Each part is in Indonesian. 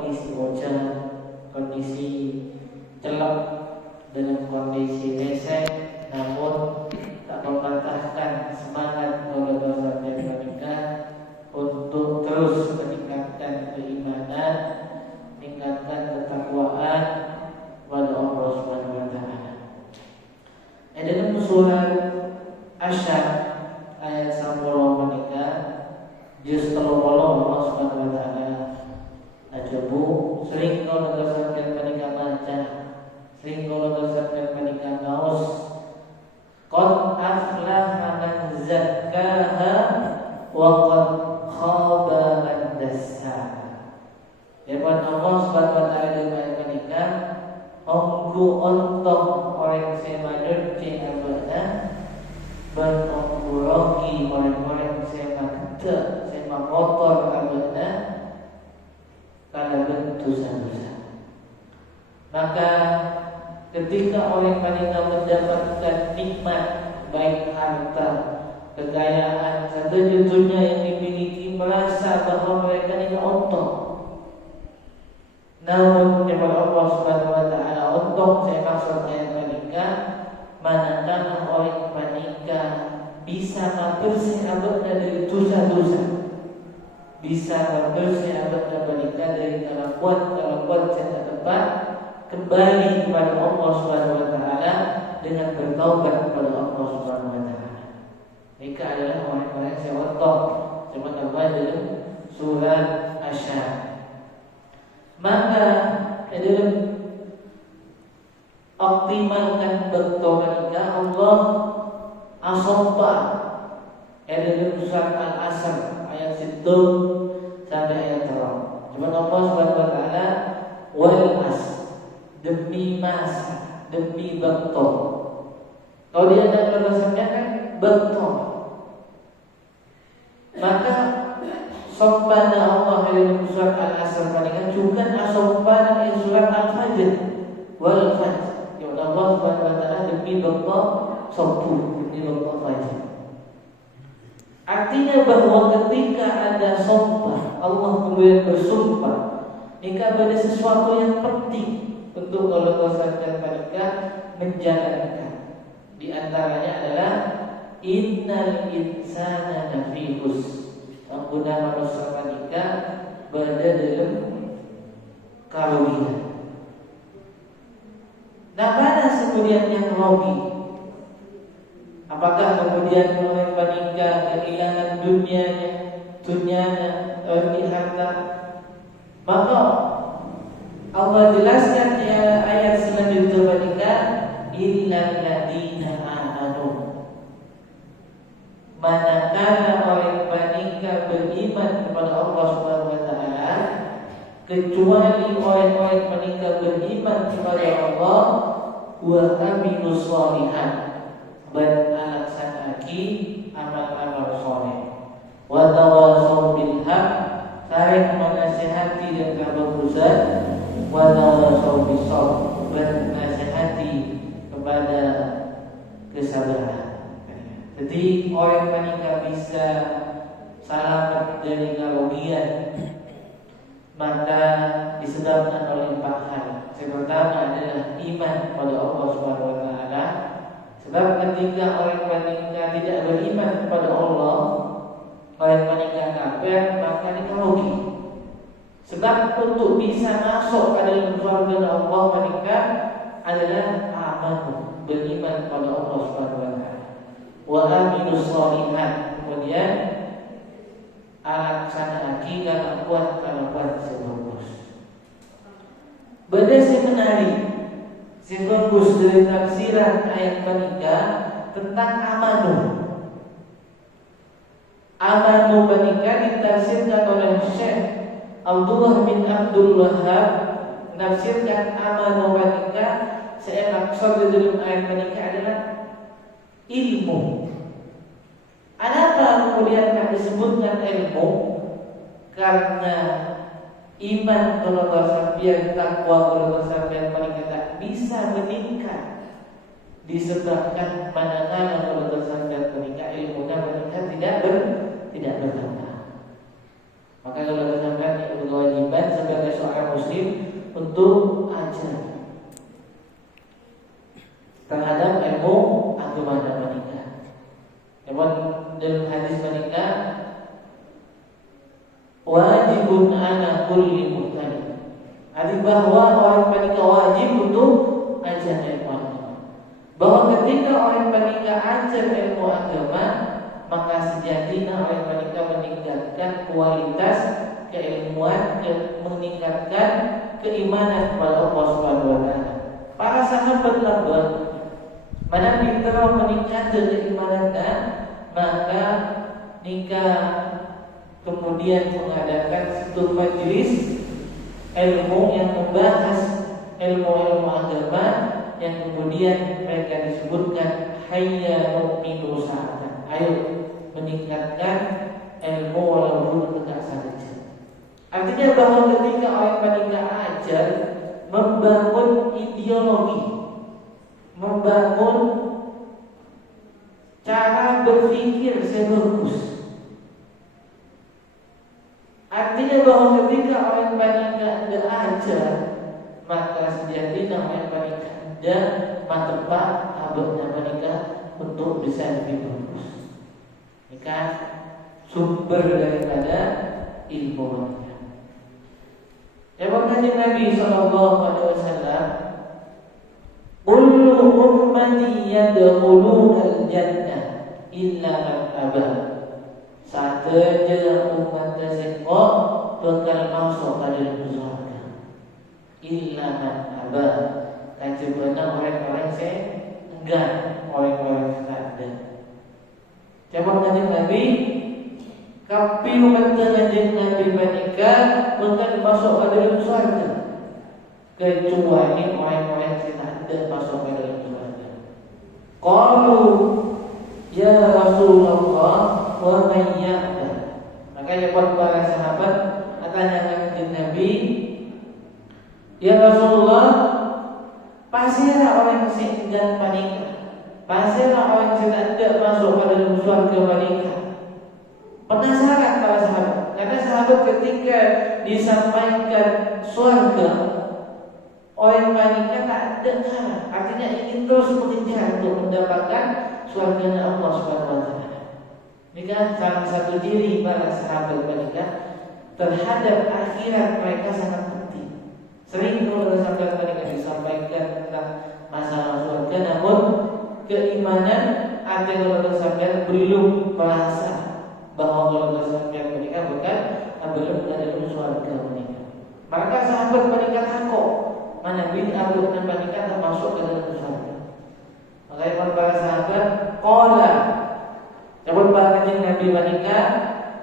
kondisi hujan, kondisi celak, dalam kondisi resek, namun tak mematahkan semangat keluarga dan menikah untuk terus meningkatkan keimanan, meningkatkan ketakwaan kepada Allah Subhanahu wa taala. Dalam surat Asyar ayat 10 menikah justru Allah Subhanahu wa taala ajabu sering kau mengesahkan menikah baca, sering kau mengesahkan menikah naus. Qad aflaha man zakkaha wa qad khaba man dassaha. Firman Allah Subhanahu wa taala dalam ayat menikah, "Ongku ontong orang semanur cing abada, ban ongku rogi orang-orang semagede, semakotor abada, karena dosa-dosa." Maka ketika orang wanita mendapatkan nikmat baik harta, kekayaan, serta dunia yang dimiliki, merasa bahwa mereka ini untung. Namun kepada Allah Subhanahu wa taala, untung saya maksud ayat menikah, manakala orang menikah bisa bersih abadnya dari dosa-dosa, bisa bersih abadnya menikah dari kelakuan yang tepat, kembali kepada Allah Subhanahu wa taala dengan bertaubat kepada Allah Subhanahu wa taala. Mereka adalah orang-orang yang untung. Sebab Allah dalam surat Asyar. Maka dalam optimalkan bertaubat menikah Allah asompa dalam surat Al-Asr ayat 1 sampai ayat 3. Sebab Allah Subhanahu wa taala wal asr, demi masa, demi betul. Kalau dia ada berdasarkan kan betul. Maka sombana Allah dalam surat Al-Asr palingan juga sombana dalam surat Al-Fajr wal Fajr. Ya Allah Subhanahu wa taala demi betul sombong, demi betul Fajr. Artinya bahwa ketika ada sumpah, Allah kemudian bersumpah, nikah pada sesuatu yang penting untuk kalau dan menikah menjalankan. Di antaranya adalah innal insana lafi khusr. Pengguna manusia menikah berada dalam kerugian. Nah, mana kemudian yang rugi? Apakah kemudian orang menikah kehilangan dunianya, harta? Maka Allah jelaskan ya ayat selanjutnya menikah illal ladina amanu. Manakala orang menikah beriman kepada Allah Subhanahu wa taala, kecuali orang-orang menikah beriman kepada Allah wa amilus sholihat, berlaksanakan amal-amal saleh, wa tawassaw bil haq, saling menasihati dan kebagusan, wa tawassaw bis sabr, bernasihati kepada kesabaran. Jadi orang menikah bisa selamat dari kerugian, maka disebabkan oleh 4 hal. Yang pertama adalah iman kepada Allah Subhanahu wa taala. Sebab ketika orang menikah tidak beriman kepada Allah, orang menikah kafir, maka nikah rugi. Sebab untuk bisa masuk ke dalam surga Allah menikah adalah aman, beriman kepada Allah Subhanahu wa taala. Wa amilus sholihat, kemudian laksana akidah kuat kalau kuat sebagus. Beda si menarik, si bagus dari tafsiran ayat menikah tentang amanu. Amanu menikah ditafsirkan oleh Syekh Abdullah bin Abdul Wahab, menafsirkan amanu menikah. Saya maksud dalam ayat menikah adalah ilmu. Kenapa kemudian tak disebutkan ilmu? Karena iman kalau sampai takwa kalau sampai menikah tak bisa meningkat disebabkan manakala kalau sampai menikah ilmu dan menikah tidak bertambah. Maka kalau sampai berkewajiban sebagai seorang untuk ajar terhadap ilmu agama dan menikah. Dalam hadis menikah, wajibun ala kulli muhtalim. Arti bahwa orang menikah wajib untuk ajar ilmu agama. Bahwa ketika orang menikah ajar ilmu agama, maka sejatinya orang menikah meningkatkan kualitas keilmuan, meningkatkan keimanan kepada Allah Subhanahu wa taala. Para sahabat labah mana pintar meningkatkan keimanannya, maka nikah kemudian mengadakan satu majelis ilmu yang membahas ilmu-ilmu agama yang kemudian mereka disebutkan hayya nu'minu sa'atan. Ayo meningkatkan ilmu walaupun tegak saja. Artinya bahwa ketika orang menikah ajar membangun ideologi, membangun cara berpikir yang bagus. Artinya bahwa ketika orang menikah ajar, maka sejatinya orang menikah dan tepat abadnya menikah untuk bisa lebih bagus. Nikah sumber daripada ilmu. Jawab Nabi sallallahu alaihi wasallam, kullu ummati yadkhuluna al-jannah illa man aba. Sahaja umat tersebut bakal masuk ke dalam surga illa man aba. Kecuali orang-orang yang enggan, orang-orang yang tak ada. Jawab Nabi, kapi umat Nabi menikah bukan masuk ke dalam surga kecuali orang-orang yang tidak ada masuk ke dalam surga. Qalu ya Rasulullah wa man ya'ba. Makanya para sahabat tanya kepada Nabi, ya Rasulullah, pastilah orang yang enggan menikah, pastilah orang yang tidak ada masuk ke dalam surga menikah. Penasaran para sahabat, karena sahabat ketika disampaikan surga, orang menikah tak ada cara, artinya ingin terus mengejar untuk mendapatkan surganya Allah Subhanahu wa taala. Ini kan salah satu ciri para sahabat menikah terhadap akhirat mereka sangat penting. Sering kalau sahabat menikah disampaikan tentang masalah surga, namun keimanan ada kalau sahabat belum merasa bahwa kalau sampai menikah bukan belum ada dalam surga menikah. Maka sahabat menikah takut mana bin Abu dan menikah termasuk ke dalam surga. Maka para sahabat qala, sebut para Nabi menikah,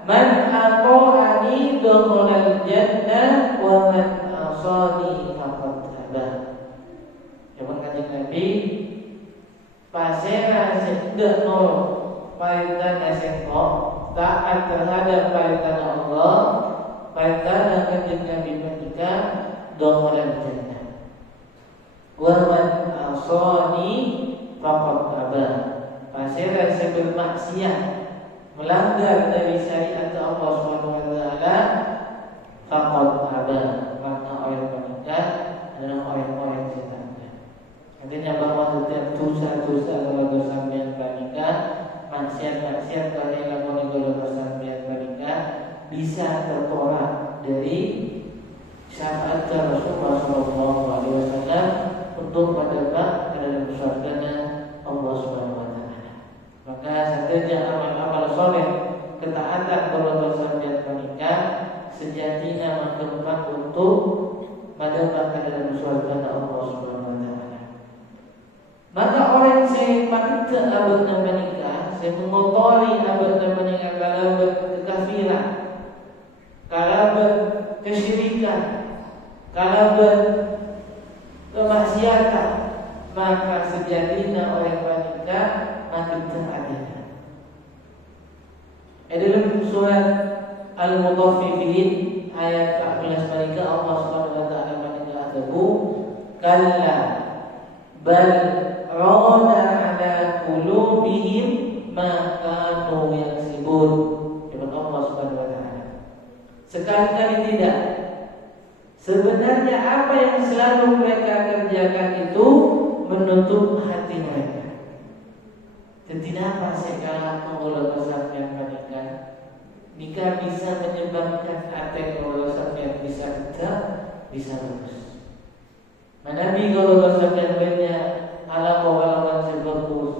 man ata'ani dakhala jannah wa man asani faqad aba. Sebut Nabi, pasera sedak no paitan asengko taat terhadap perintah Allah, perintah kanjeng Nabi menikah dakhala jannah. Wa man asani faqad aba. Pasirah yang bermaksiat, melanggar dari syariat Allah Subhanahu wa taala, faqad aba. Maka orang menikah adalah orang-orang yang setan. Artinya bahwa setiap dosa-dosa kalau dosa yang menikah, maksiat-maksiat kalau dilakukan oleh persambian menikah bisa tertolak dari syafaat Rasulullah SAW untuk mendapat dalam surganya Allah Subhanahu wa taala. Maka setiap amal-amal soleh, ketaatan kalau persambian menikah sejatinya mengempat untuk mendapatkan dalam surganya Allah Subhanahu wa taala. Maka orang yang pakai abad menikah, saya mengotori abad menikah kalau berkekafiran, kalau berkesyirikan, kalau berkemaksiatan, maka sejatinya orang wanita makin terada. Dalam surat Al-Mutaffifin ayat 14 menikah Allah Subhanahu wa taala menikah tebu kalla bal rana ala qulubihim ma kanu yaksibun. Firman Allah Subhanahu wa taala, sekali-kali tidak, Sebenarnya apa yang selalu mereka kerjakan itu menutup hati mereka. Dan tidak apa sekala Allah sampai menikah. Nikah bisa menyebabkan hati Allah sampai bisa tegak, bisa lurus. Nabi kalau sampai banyak alam-alam yang bagus,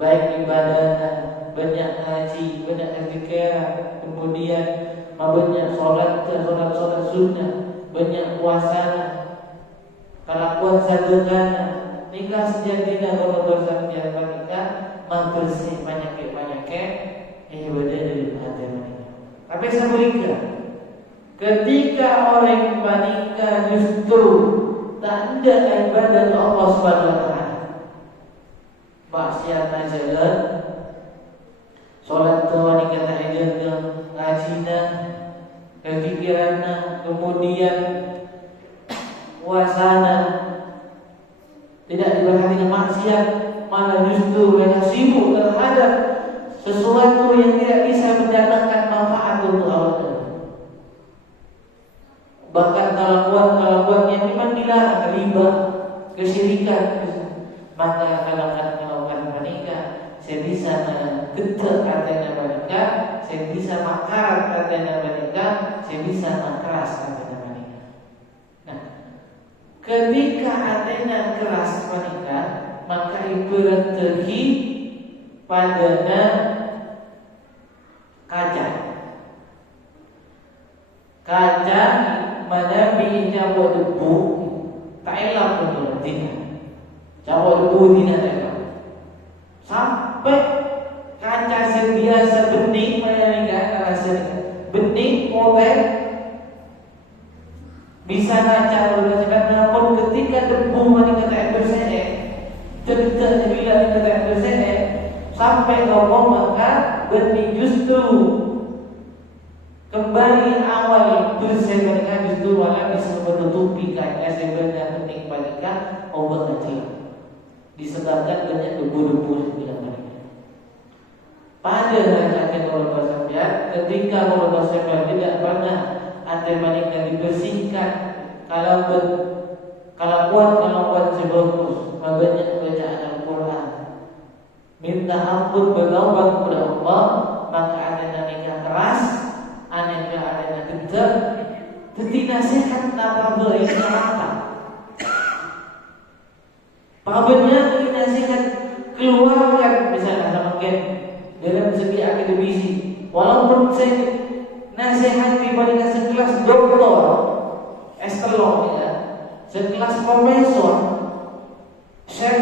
baik ibadahnya, banyak ngaji, banyak zikir, kemudian banyak sholat sunnah, banyak puasa, kelakuan sedekah, nikah sejatinya kalau dosa yang menikah, membersih banyak ibadah dari hati menikah. Tapi saya berikan, ketika orang menikah justru tak ada ibadah Allah Subhanahu Wa Taala, maksiat jalan, sholat tu wanita tak ada, ngajinya, kefikirannya, kemudian puasana tidak diperhatikan maksiat, malah justru mereka sibuk terhadap sesuatu yang tidak bisa mendatangkan manfaat untuk Allah. Bahkan kelakuan yang memang dilarang, riba, kesyirikan, maka kalau menikah, saya bisa ketek katanya menikah, saya bisa makarat katanya menikah, saya bisa keras katanya menikah. Nah, ketika katanya keras menikah, maka itu terhi padanya kaca mana biinnya buat debu tak elak betul tidak cabut debu tidak elak sampai kaca sebiasa bening mana rasa bening mobil bisa kaca namun ketika debu mana tak bersih tidak bila tak bersih sampai ngomong maka benih justru kembali awal bersih mereka justru malah bisa menutupi kaca sebenarnya benih mereka obat kecil disebabkan banyak debu-debu sebelah mereka. Pada hari Allah Subhanahu ketika Allah Subhanahu tidak pernah ada mereka dibersihkan kalau kuat sebagus banyak bacaan Al-Quran minta ampun bertaubat kepada Allah maka adanya nikah keras adanya kejar ketika sehat tanpa beribadah pabennya nasihat keluarkan misalnya sama mungkin dalam segi akademisi walaupun saya nasihat dibandingkan sekelas doktor estelon ya sekelas profesor chef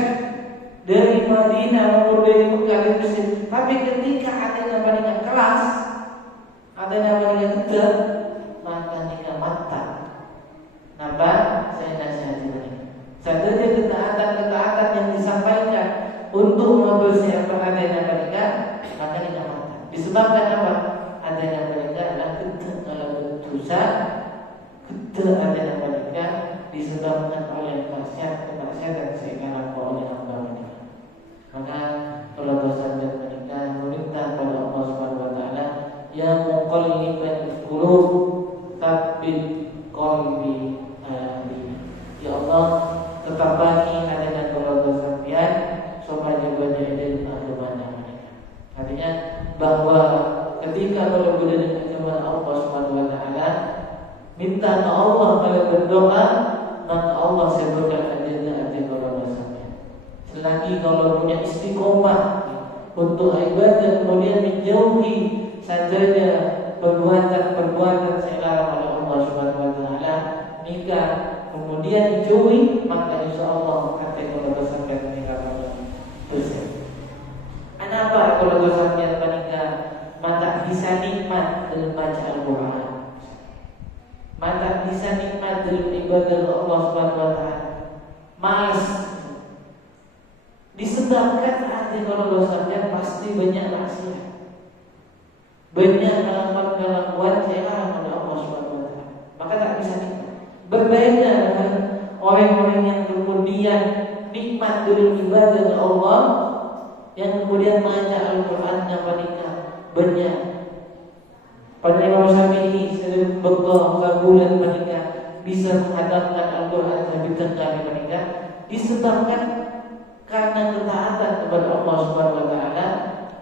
dari Madinah maupun dari Mekah tapi ketika adanya bandingan kelas adanya bandingan kejar maka nikah mata kenapa saya nasihati mereka saja ketaatan yang disampaikan untuk mempersiapkan adanya mereka maka nikah mata disebabkan apa adanya mereka adalah dosa adanya mereka disebabkan oleh maksiat dan segala oleh hamba mereka maka kalau dosa dan mereka meminta kepada Allah Subhanahu Wa Taala ya muqallibal qulub tsabbit qalbi ya Allah tetap bagi adanya dosa pian supaya banyak dari agama mereka artinya bahwa ketika kalau berada dengan Allah Subhanahu Wa Taala minta ke Allah kalau berdoa maka Allah sebutkan adanya dosa-dosa. Selagi kalau punya istiqomah untuk ibadah kemudian menjauhi saja perbuatan selain oleh Allah Subhanahu Wa Taala nikah kemudian dijauhi maka insyaallah kata dosa menikah bersih. Kenapa kalau dosa menikah mata bisa nikmat dalam baca Al-Quran mata bisa nikmat dalam ibadah Allah Subhanahu Wa Taala malas disebabkan hati kalau dosanya pasti banyak maksiat banyak kelakuan celah oleh Allah Subhanahu Wa Taala maka tak bisa nikmat berbeda dengan orang-orang yang kemudian nikmat dalam ibadah Allah yang kemudian baca Al-Quran yang banyak pada Imam Syafi'i sering bekal bulan menikah bisa menghadapkan Al-Quran lebih tegak mereka disebabkan karena ketaatan kepada Allah Subhanahu Wa Taala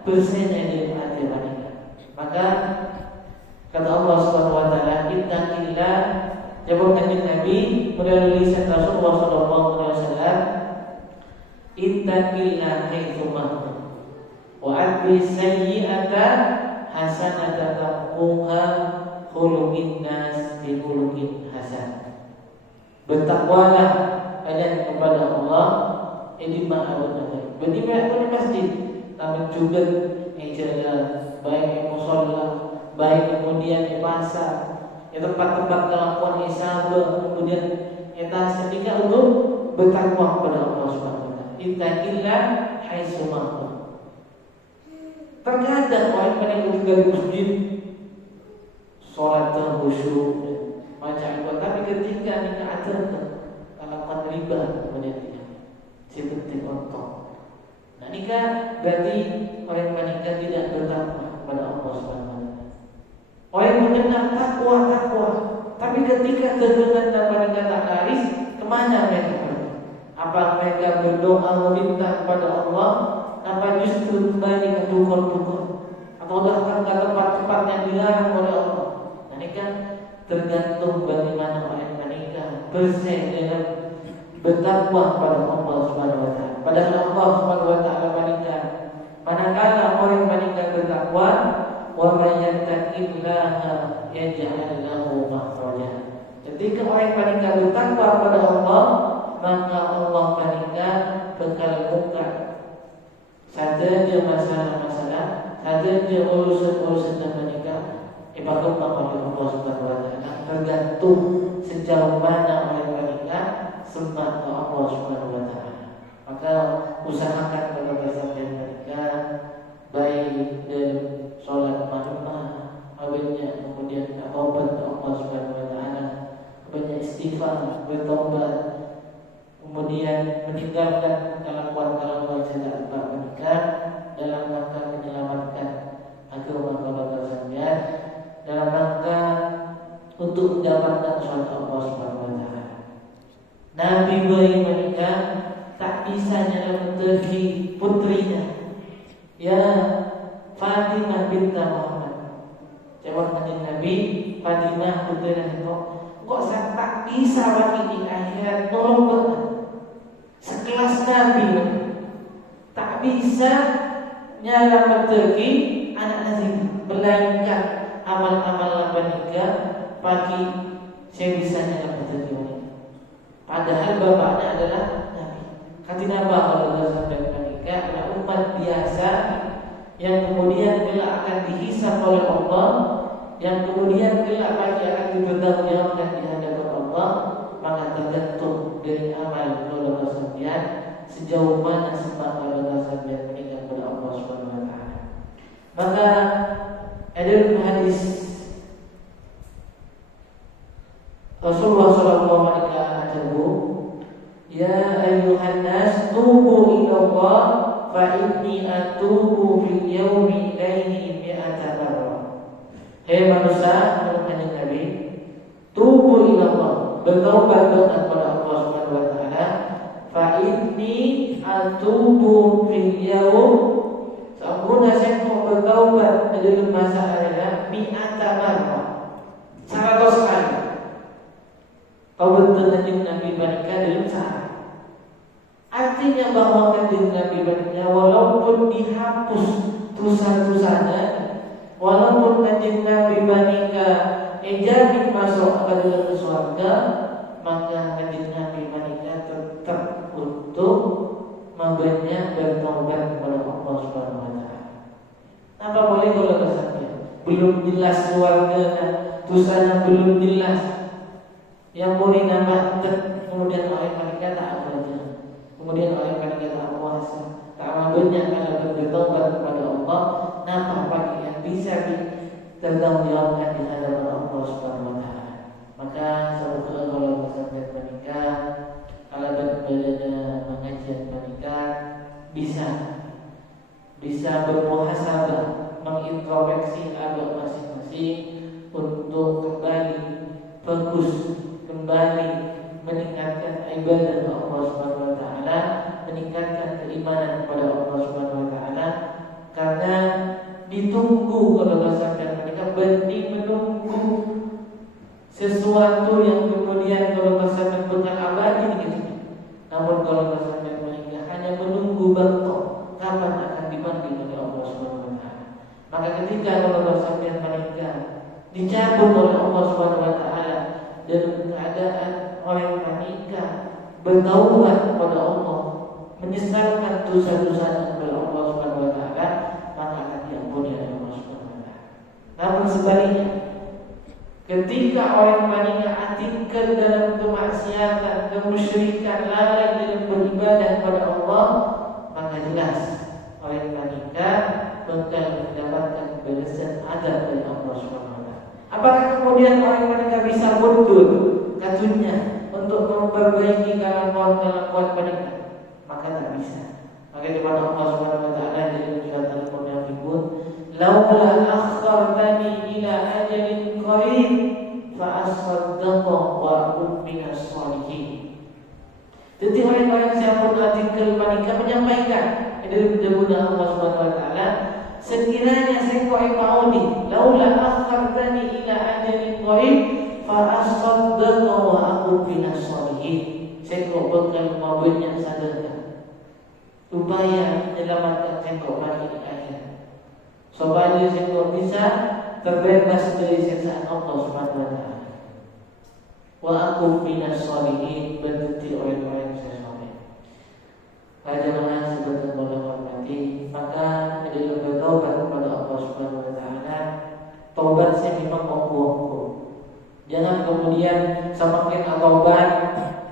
bersihnya dari hati mereka. Maka kata Allah Subhanahu Wa Taala, Ittaqillah, jawab kanjeng Nabi melalui lisan Rasulullah Sallallahu Alaihi Wasallam, Ittaqillah haitsuma wa adbi sayyi'ata hasanatan tamquha khuluqin nas bi khuluqin hasan. Bertakwalah kalian kepada Allah ini ma'abudnya. Beribadah di masjid, namun juga jaga baik di musholla, baik kemudian di pasar, di tempat-tempat kelakuan isabah, kemudian kita sedikit untuk bertakwa kepada Allah Subhanahu Wa Taala. Ittaqillah haitsu ma. Terkadang orang yang juga di masjid sholat khusyuk macam itu, tapi ketika kita ada kelakuan riba kemudian seperti contoh. Nah, nikah berarti orang menikah tidak bertakwa kepada Allah Subhanahu Wa Taala. Orang mengenal takwa, tapi ketika kegengan dan menikah tak laris, kemana mereka pergi? Apa mereka berdoa meminta kepada Allah? Apa justru kembali ke dukun-dukun? Atau bahkan ke tempat-tempat yang dilarang oleh Allah? Nah, nikah tergantung bagaimana orang menikah bersih dengan bertakwa kepada Allah Subhanahu Wa Taala. Padahal Allah Subhanahu Wa Taala menikah. Manakala orang menikah bertakwa, wa may yattaqillaha yaj'al lahu makhraja. Ketika orang menikah bertakwa kepada Allah, maka Allah menikah bekal buka saja masalah-masalah, saja urusan-urusan dan menikah dipakai oleh Allah Subhanahu Wa Taala. Tergantung sejauh mana orang menikah sembah Allah Subhanahu Wa Taala. Maka usahakan kalau sampai menikah baik dari sholat malam, banyak kemudian taubat Allah Subhanahu Wa Taala, banyak istighfar, bertobat, kemudian meninggalkan kelakuan-kelakuan tidak menikah dalam rangka menyelamatkan agama keluarga sekalian, dalam rangka untuk mendapatkan surga Allah Subhanahu Wa Taala. Nabi bayi menikah tak bisa dalam terhi putrinya, ya Fatimah binti Muhammad. Jawab Nabi, Fatimah putrinya kok saya tak bisa bagi di akhirat tolong sekelas Nabi tak bisa nyala metergi anak Nabi, melainkan amal-amal menikah pagi saya bisa nyala metergi wanita. Padahal bapaknya adalah Nabi. Katina bahwa sampai menikah adalah umat biasa yang kemudian kelak akan dihisab oleh Allah, yang kemudian kelak pagi akan dipertanggungjawabkan di hadapan Allah. Maka tergantung dari amal keluarga sekalian sejauh mana sembah keluarga sekalian menikah kepada Allah Subhanahu Wa Taala. Maka ada hadis Rasulullah Sallallahu Alaihi Wasallam, ya ayuhan nas tubu ila Allah fa inni atubu fil yawmi ilaihi mi'ata marrah. Hei manusia, menurut Nabi, tubu ila Allah, bertaubat kepada Allah Subhanahu Wa Taala. Fa inni atubu fil yawm, sempurna saya mau bertaubat dalam masa adalah mi'ata marrah, 100 kali. Taubat dengan Nabi menikah dalam sehari. Artinya bahwa kanjeng Nabi menikah walaupun dihapus dosa-dosanya, walaupun kanjeng Nabi menikah jadi masuk ke dalam surga, maka kanjeng Nabi menikah tetap untuk membanyak bertaubat kepada Allah Subhanahu Wa Taala. Apa boleh kalau kesannya belum jelas keluarganya, dosanya belum jelas, yang boleh nama kemudian orang menikah tak belajar, kemudian orang menikah tak puasa, tak banyak kalau bertobat kepada Allah, nama pagi yang bisa ditanggungjawabkan di hadapan Allah Subhanahu Wa Taala. Maka semoga kalau sampai menikah, kalau berbeda mengajian menikah, bisa bermuhasabah, mengintrospeksi agama masing-masing untuk kembali fokus, kembali beribadah kepada Allah Subhanahu wa taala, meningkatkan keimanan kepada Allah Subhanahu wa taala, karena ditunggu kalau sampai mereka benih menunggu sesuatu yang kemudian kalau sampai bekal abadi gitu. Namun kalau sampai mereka hanya menunggu bakto kapan akan dipanggil oleh Allah Subhanahu wa taala. Maka ketika kalau sampai mereka dicabut oleh Allah Subhanahu wa taala dalam keadaan orang panika, bertaubat kepada Allah, menyesalkan dosa-dosa kepada Allah Subhanahu wa taala, maka akan diampuni oleh Allah Subhanahu wa taala. Namun sebaliknya, ketika orang panika atikkan dalam kemaksiatan, kemusyrikan, lalai dalam beribadah kepada Allah, maka jelas orang panika bakal mendapatkan balasan adab dari Allah Subhanahu wa taala. Apakah kemudian orang panika bisa mundur katunnya untuk memperbaiki kelakuan panika? Maka tak bisa. Maka di mana Allah Subhanahu wa taala dalam surat Al-Munafiqun, "Laula akhartani ila ajalin qarib fa asaddaqa wa akun minas shalihin." Jadi orang-orang yang pun artikel panika menyampaikan dari Allah Subhanahu wa taala, sekiranya saya kau maudi, laula akhartani ila ajalin qarib fa asaddaqa wa akun minas shalihin. Saya kau bakal banyak sadarkan upaya menyelamatkan engkau lagi di akhirat, supaya engkau bisa terbebas dari siksaan Allah Subhanahu wa taala. Wa aku minas sholihin, berarti orang-orang yang saya soleh. Raja-raja sebenarnya menghormati, maka dalam bertaubat kepada Allah Subhanahu wa taala, taubat saya memang monggo. Jangan kemudian semakin taubat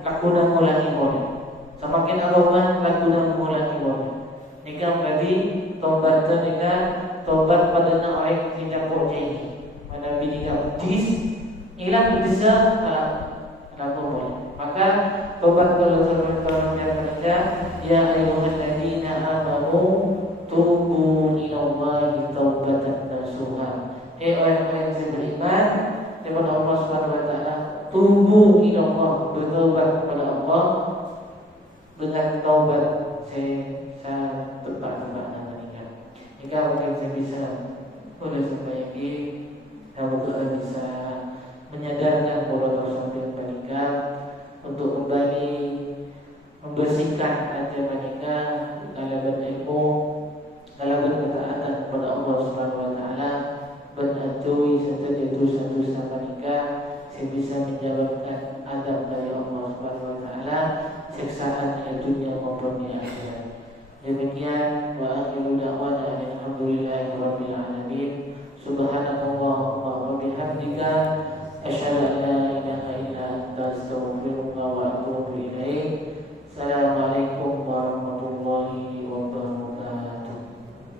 lakukan mulai boleh. Semakin arogan lakukan mulai boleh. Nikah berarti taubat tu nikah taubat pada nak orang kita boleh. Mana bini kita dis hilang bisa lakukan boleh. Maka taubat kalau seorang yang kerja, ya ayyuhalladzina amanu tubu ila Allahi taubatan nasuha. Orang-orang yang beriman kepada Allah Subhanahu wa taala, tubu ila Allah, bertaubat kepada Allah dengan taubat saya tepat-tepat meninggal. Jika mungkin saya bisa boleh sebaiki, saya betul bisa menyadarkan para dosa dan meninggal untuk kembali membersihkan